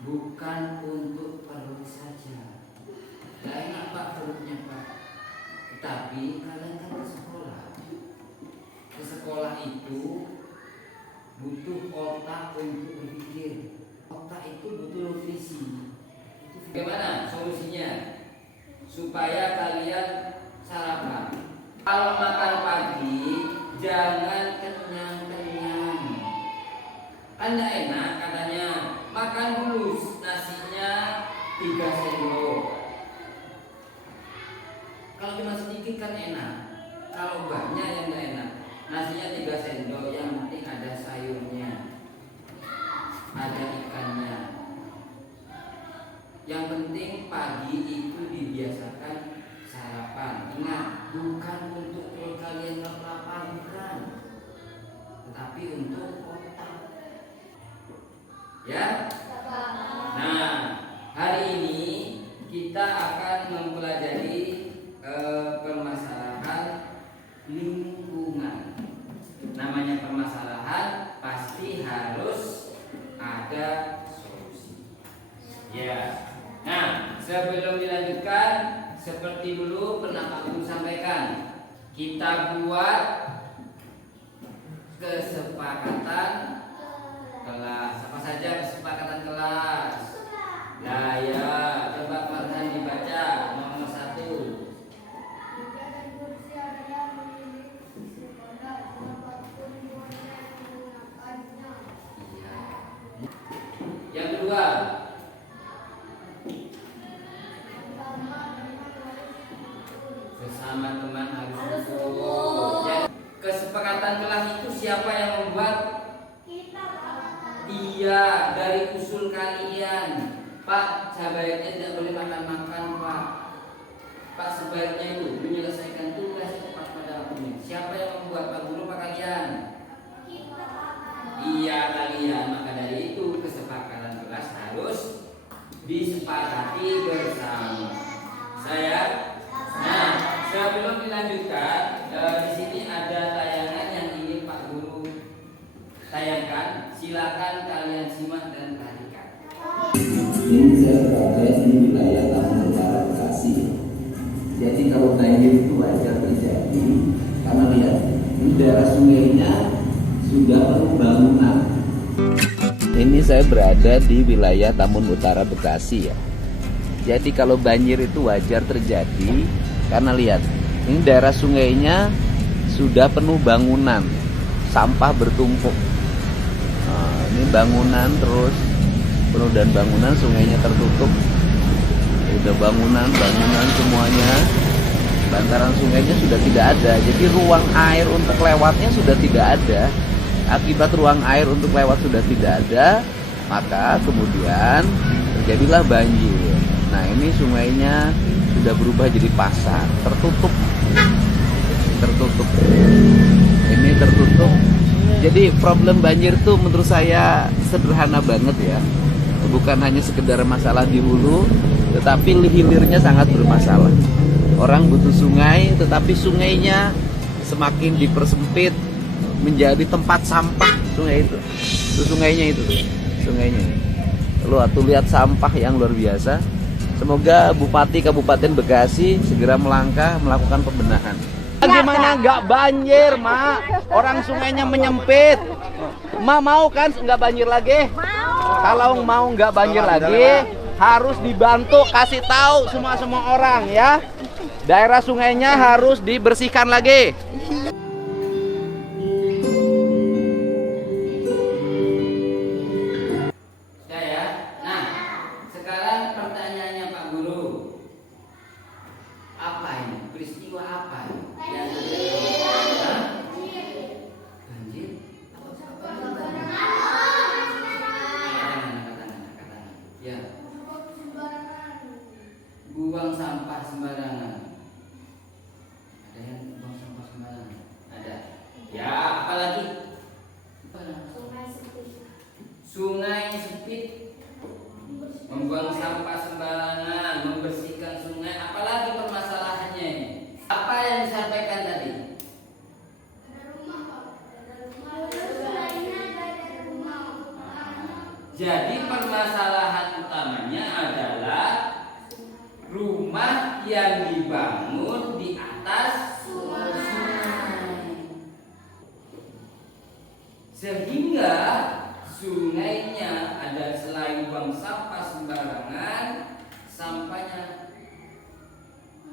bukan untuk perut saja. Gak enak Pak perutnya Pak. Tetapi kalian kan ke sekolah. Ke sekolah itu butuh otak untuk berpikir. Otak itu butuh nutrisi. Bagaimana solusinya? Supaya kalian sarapan. Kalau makan pagi jangan kenyang-kenyang. Kan gak enak katanya. Makan dulu nasinya 3 sendok. Kalau cuma sedikit kan enak. Kalau banyak yang gak enak. Nasinya 3 sendok, yang penting ada sayurnya, ada ikannya. Yang penting pagi itu dibiasakan sarapan. Ingat, bukan untuk perut kalian lapar, bukan, tetapi untuk otak. Ya. Nah, hari ini kita akan mempelajari permasalahan lingkungan. Namanya permasalahan pasti harus ada solusi. Ya. Nah, sebelum dilanjutkan, seperti dulu pernah Pak Guru sampaikan, kita buat kesepakatan kelas. Apa saja kesepakatan kelas? Nah ya, coba Farhan dibaca nomor 1. Iya. Yang kedua, sesama teman harus rukun. Kesepakatan kelas itu siapa yang membuat? Iya, dari usul kalian. Pak, sebaiknya tidak boleh makan-makan Pak. Pak, sebaiknya itu menyelesaikan tugas tepat pada waktunya. Siapa yang membuat, Pak Guru, Pak kalian? Iya, kalian. Maka dari itu kesepakatan kelas harus disepakati bersama. Saya. Nah, sebelum dilanjutkan, di sini ada tayangan yang ingin Pak Guru tayangkan. Silakan kalian simak dan perhatikan. Ini saya berada di wilayah Taman Utara Bekasi. Jadi kalau banjir itu wajar terjadi karena lihat ini daerah sungainya sudah penuh bangunan. Ini saya berada di wilayah Taman Utara Bekasi ya. Jadi kalau banjir itu wajar terjadi karena lihat ini daerah sungainya sudah penuh bangunan, sampah bertumpuk. Nah, ini bangunan terus penuh dan bangunan, sungainya tertutup. Udah bangunan semuanya. Bantaran sungainya sudah tidak ada. Jadi ruang air untuk lewatnya sudah tidak ada. Akibat ruang air untuk lewat sudah tidak ada, maka kemudian terjadilah banjir. Nah, ini sungainya sudah berubah jadi pasar, tertutup. Ini tertutup. Jadi problem banjir itu menurut saya sederhana banget ya. Bukan hanya sekedar masalah di hulu, tetapi hilirnya sangat bermasalah. Orang butuh sungai, tetapi sungainya semakin dipersempit menjadi tempat sampah. Sungai itu sungainya. Lu lihat sampah yang luar biasa. Semoga Bupati Kabupaten Bekasi segera melangkah melakukan pembenahan. Gimana nggak banjir, Mak? Orang sungainya menyempit. Ma mau kan nggak banjir lagi? Kalau mau nggak banjir lagi, harus dibantu, kasih tahu semua orang ya. Daerah sungainya harus dibersihkan lagi. Sudah ya. Nah, sekarang pertanyaannya Pak Guru. Apa ini? Peristiwa apa ini? Yang terjadi? Hah? Banjir? Katakan. Ya. Buang sampah sembarangan. Ada yang buang sampah sembarangan? Ada. Ya, apalagi? Sungai sempit. Membuang sampah sembarangan, membersihkan sungai, apalagi permasalahannya ini? Apa yang disampaikan tadi? Jadi permasalahan yang dibangun di atas sungai. Sehingga sungainya ada selain buang sampah sembarangan, sampahnya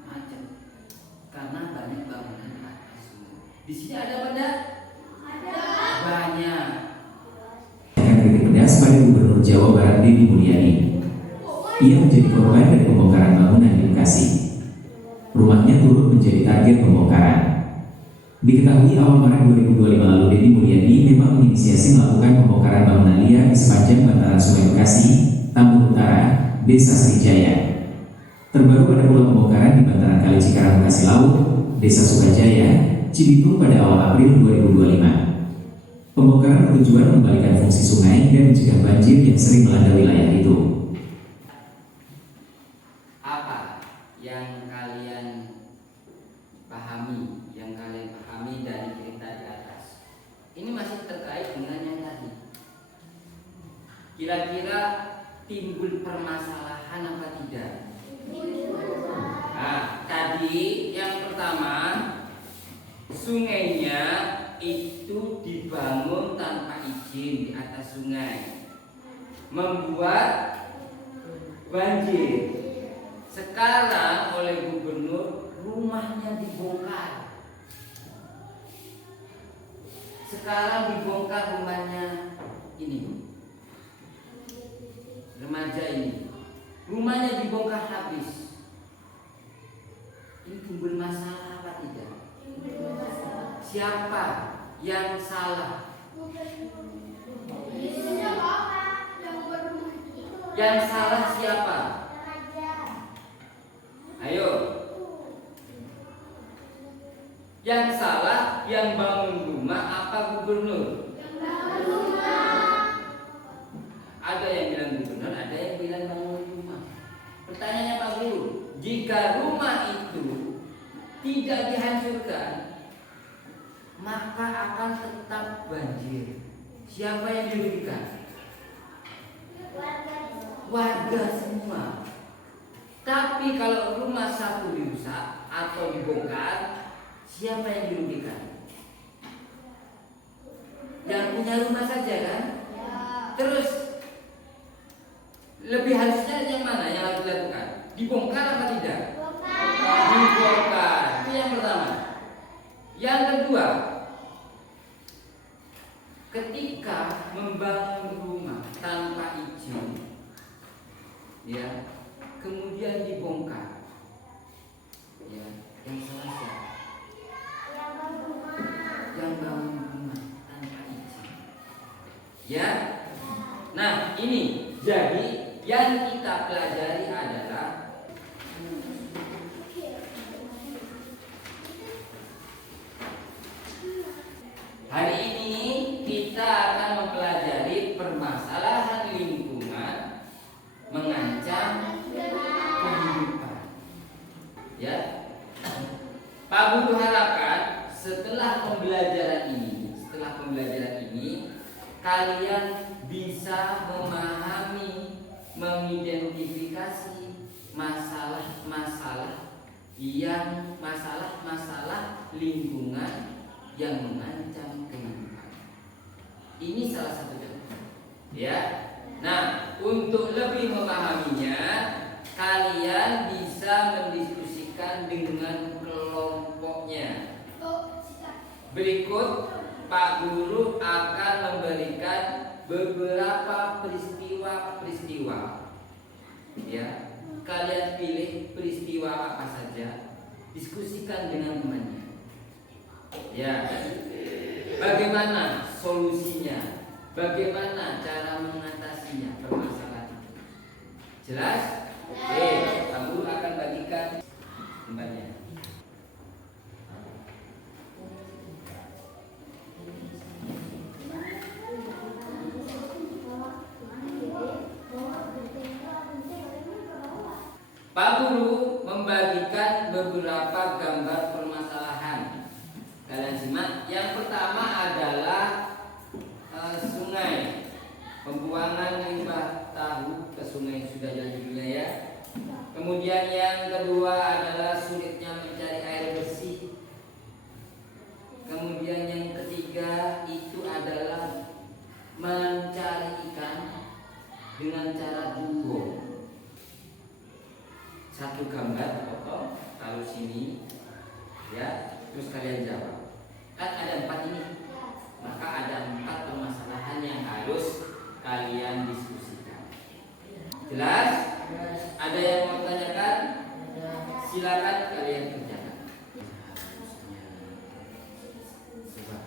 macet karena banyak bangunan atas sungai. Di sini ada pada banyak. Kritik pedas pada Gubernur Jawa Barat Deddy Mulyadi. Ia menjadi korban dari pembongkaran bangunan di Bekasi. Rumahnya turut menjadi target pembongkaran. Diketahui awal Maret 2025 lalu Deddy Mulyadi memang menginisiasi melakukan pembongkaran bangunan liar di sepanjang bantaran Sungai Bekasi, Tambun Utara, Desa Srijaya. Terbaru pada pola pembongkaran di bantaran Kali Cikarang Bekasi Laut, Desa Sukajaya, Cibitung pada awal April 2025. Pembongkaran bertujuan mengembalikan fungsi sungai dan mencegah banjir yang sering melanda wilayah itu. Apa yang kalian pahami, dari cerita di atas? Ini masih terkait dengan yang tadi. Kira-kira timbul permasalahan apa tidak? Nah, tadi yang pertama, sungainya itu dibangun tanpa izin di atas sungai, membuat banjir. Sekarang oleh gubernur rumahnya dibongkar. Sekarang dibongkar rumahnya ini, remaja ini, rumahnya dibongkar habis. Ini timbul masalah apa tidak? Siapa yang salah? Yang salah siapa? Ayo. Yang salah yang bangun rumah apa gubernur? Ada yang bilang gubernur, ada yang bilang bangun rumah. Pertanyaannya Pak Guru, jika rumah itu tidak dihancurkan, maka akan tetap banjir. Siapa yang dirugikan? Warga semua. Tapi kalau rumah satu dirusak atau dibongkar, siapa yang dirugikan? Yang punya rumah saja kan? Terus lebih halusnya yang mana yang harus dilakukan? Dibongkar apa tidak? Dibongkar. Itu yang pertama. Yang kedua, ketika membangun rumah tanpa izin, ya, kemudian dibongkar, ya, yang salah siapa? Yang bangun rumah tanpa izin, ya. Nah, ini jadi yang kita pelajari adalah hari ini kita akan mempelajari permasalahan lingkungan mengancam kehidupan. Ya, Pak Guru harapkan setelah pembelajaran ini, kalian bisa memahami, mengidentifikasi masalah-masalah lingkungan yang mengancam kehidupan. Ini salah satu contoh. Ya. Nah, untuk lebih memahaminya, kalian bisa mendiskusikan dengan kelompoknya. Berikut Pak Guru akan memberikan beberapa peristiwa-peristiwa. Ya, kalian pilih peristiwa apa saja, diskusikan dengan temannya. Ya, bagaimana solusinya? Bagaimana cara mengatasinya permasalahan itu? Jelas? Oke, Pak Guru akan bagikan tempatnya. Pak Guru membagikan beberapa gambar permasalahan. Kalian simak. Yang pertama adalah sungai, pembuangan limbah tahu ke sungai, sudah jadi ya. Kemudian yang kedua adalah sulitnya mencari air bersih. Kemudian yang ketiga itu adalah mencari ikan dengan cara dugong. Satu gambar foto taruh sini ya, terus kalian jawab. Kan ada 4 ini, maka ada 4 permasalahan yang harus kalian diskusikan. Jelas? Ada yang mau tanyakan? Silakan kalian kerjakan. Coba,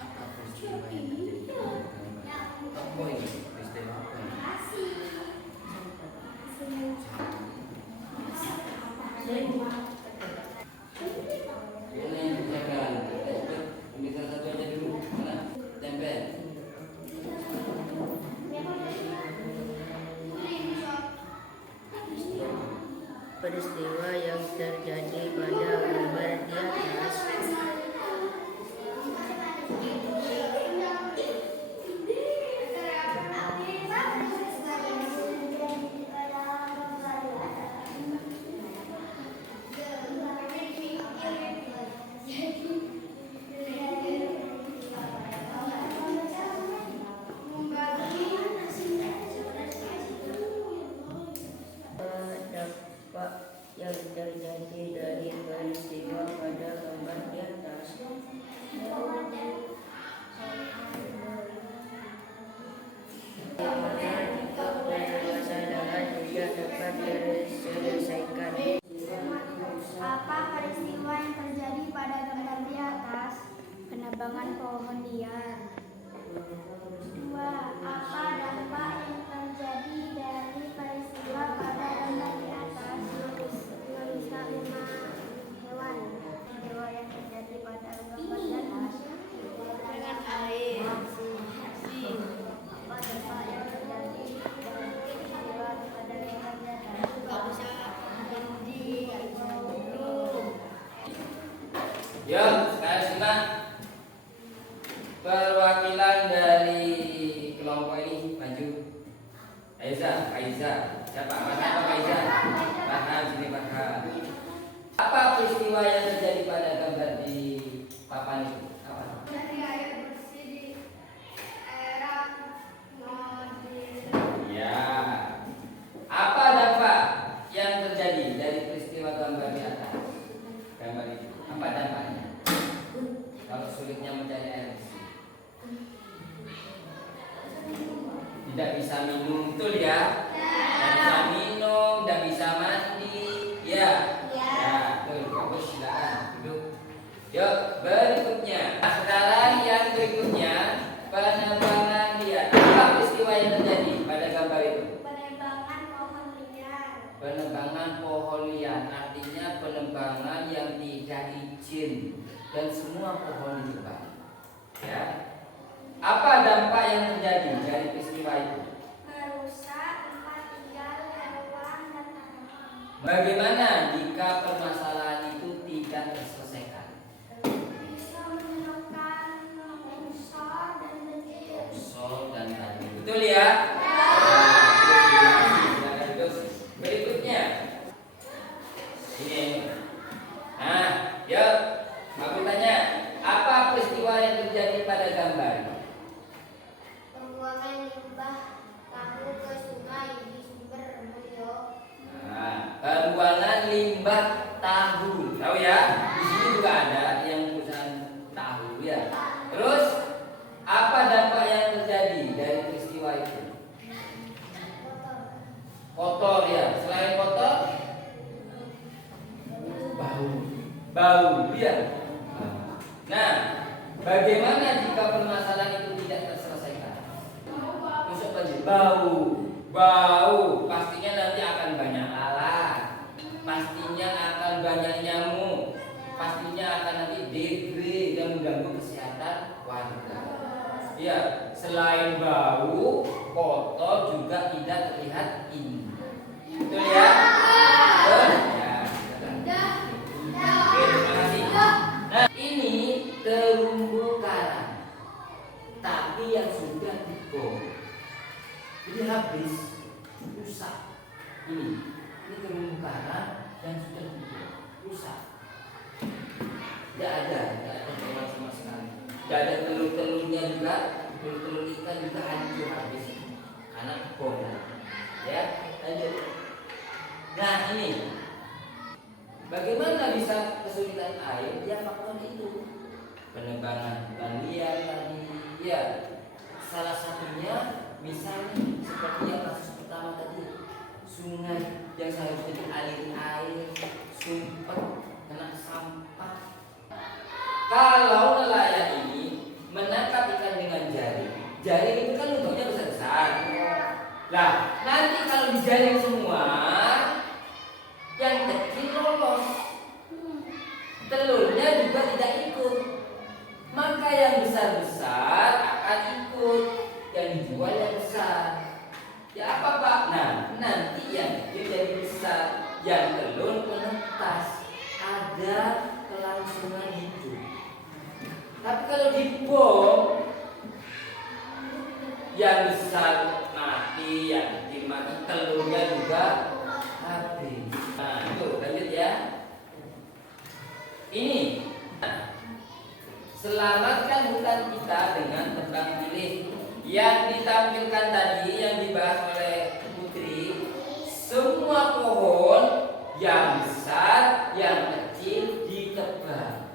apa peristiwa yang terjadi pada gambar? Apa ini? Peristiwa apa ini? Ini yang kerjakan. Bisa satu aja dulu. Mana? Tempel. Peristiwa yang terjadi pada gambar di atas. Dampak yang terjadi dari peristiwa pada gambar di atas. Jika permasalahan tidak dapat diselesaikan. Apa peristiwa yang terjadi pada gambar di atas? Penebangan pohon liar. 2. Apa dampak yang terjadi dari peristiwa pada gambar di atas? Merusak rumah hewan. Peristiwa yang terjadi pada gambar di atas dengan air. Apa dampak yang terjadi dari peristiwa pada gambar di atas? Gak bisa Yuk, sekarang simak perwakilan dari kelompok ini maju. Aiza. Siapa? Aiza. Bahkan sini bahkan. Apa peristiwa yang terjadi pada gambar di papan itu? Apa? Dari air bersih di era modern. Ya. Apa dampak yang terjadi dari peristiwa gambar di atas? Gambar itu. Apa dampaknya? Kalau sulitnya mencari air bersih, tidak bisa minum, betul ya? Tidak bisa minum, tidak bisa mandi, ya? Ya, betul. Kamu silakan duduk. Yuk, berikutnya. Nah, sekarang yang berikutnya penebangan liar. Apa peristiwa yang terjadi pada gambar itu? Penebangan pohon liar. Penebangan pohon liar artinya penebangan yang tidak izin dan semua pohon ditebang. Ya. Apa dampak yang terjadi dari peristiwa itu? Merusak tempat tinggal hewan dan tanaman. Bagaimana jika permasalahan itu tidak terselesaikan? Bisa menyebabkan longsor dan banjir. Sol dan tadi. Betul ya? Silakan duduk. Berikutnya. Ini. Nah, yuk. Aku tanya, apa peristiwa yang terjadi pada gambar? Pembuangan limbah tahu ke sungai di sumber Mulyo. Nah, pembuangan limbah tahu. Tahu ya? Di sini juga ada yang perusahaan tahu ya. Terus apa dampak yang terjadi dari peristiwa itu? Kotor ya. Selain kotor, bau ya. Nah, bagaimana jika permasalahan itu tidak terselesaikan? Besok aja bau, pastinya nanti akan banyak lalat, pastinya akan banyak nyamuk, pastinya akan nanti degrade dan mengganggu kesehatan warga. Ya, selain bau, kotor juga tidak terlihat indah. Betul ya? Betul? Ya, oke, terima kasih. Nah, ini terumbu karang, tapi yang sudah dibom, jadi habis, rusak. Ini ini terumbu karang yang sudah rusak. Tidak ada hewan sama sekali. Tidak ada telur-telurnya juga, telur-telur ikan juga hancur habis karena bom. Ya, lanjut. Nah ini, bagaimana bisa kesulitan air? Ya faktor itu, penebangan hutan liar tadi. Ya, salah satunya misalnya seperti yang kasus pertama tadi, sungai yang seharusnya dialiri air, sumpah kena sampah. Kalau nelayan ini menangkap ikan dengan jaring itu kan lubangnya besar-besar. Nah, nanti kalau dijaring semua, yang kecil lolos, telurnya juga tidak ikut. Maka yang besar-besar akan ikut, yang dijual yang besar. Ya apa Pak? Nah, nanti yang kecil jadi besar, yang telur menetas. Ada kelangsungan hidup. Tapi kalau dibom, yang besar mati, yang kecil mati, telurnya juga habis. Nah, itu lanjut ya. Ini selamatkan hutan kita dengan tebang pilih. Yang ditampilkan tadi, yang dibahas oleh Putri, semua pohon yang besar, yang kecil ditebang.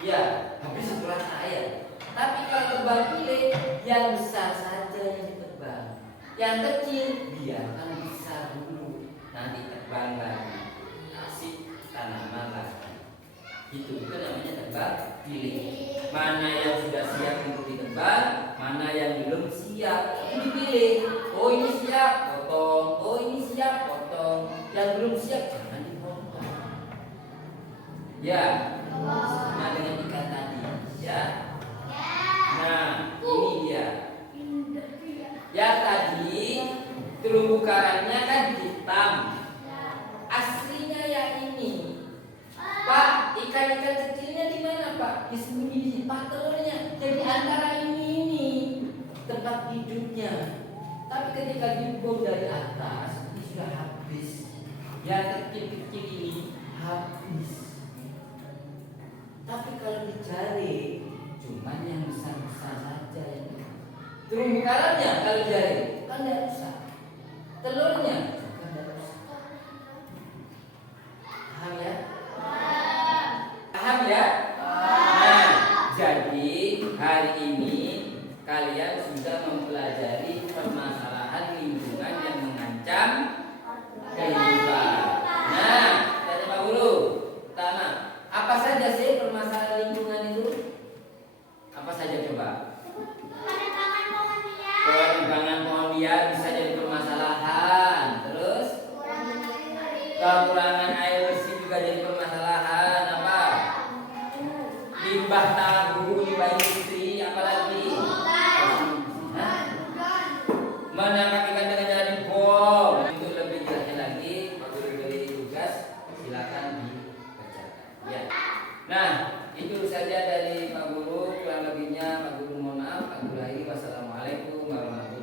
Ya, habis setelah air. Tapi kalau tebang pilih, yang besar saja yang ditebang, yang kecil biarkan besar dulu, nanti tebang lagi, kasih tanaman lagi. Itu namanya tebang pilih. Mana yang sudah siap untuk ditebang, mana yang belum siap, itu dipilih. Oh ini siap, potong. Oh ini siap, potong. Yang belum siap jangan dipotong. Ya, sama dengan ikan tadi, ya. Nah, ini dia. Ya tadi terumbu karangnya kan hitam. Aslinya yang ini. Pak, ikan-ikan kecilnya di mana Pak? Disembunyi di Pak telurnya. Jadi antara ini tempat hidupnya. Tapi ketika dibom dari atas, ini sudah habis. Yang kecil-kecil ini habis. Tapi kalau dicari, cuman yang besar-besar saja ini. Terumbu karangnya kalau dicari, kan tidak rusak. Telurnya juga tidak rusak. Paham ya? Paham ya? Nah, jadi hari ini kalian sudah mempelajari permasalahan lingkungan yang mengancam kehidupan. Nah, tanya Pak Guru, pertama, apa saja sih permasalahan lingkungan itu? Apa saja coba? Penebangan pohon liar bisa jadi permasalahan. Terus kekurangan air bersih juga jadi permasalahan. Apa? Limbah tahu, limbah industri, apalagi? Menangkap ikan dengan jaring bom. Untuk lebih jelasnya lagi, Pak Guru beri tugas, silakan dikerjakan. Ya. Nah, itu saja dari Pak Guru. Kurang lebihnya Pak Guru mohon maaf. Wassalamualaikum warahmatullahi wabarakatuh.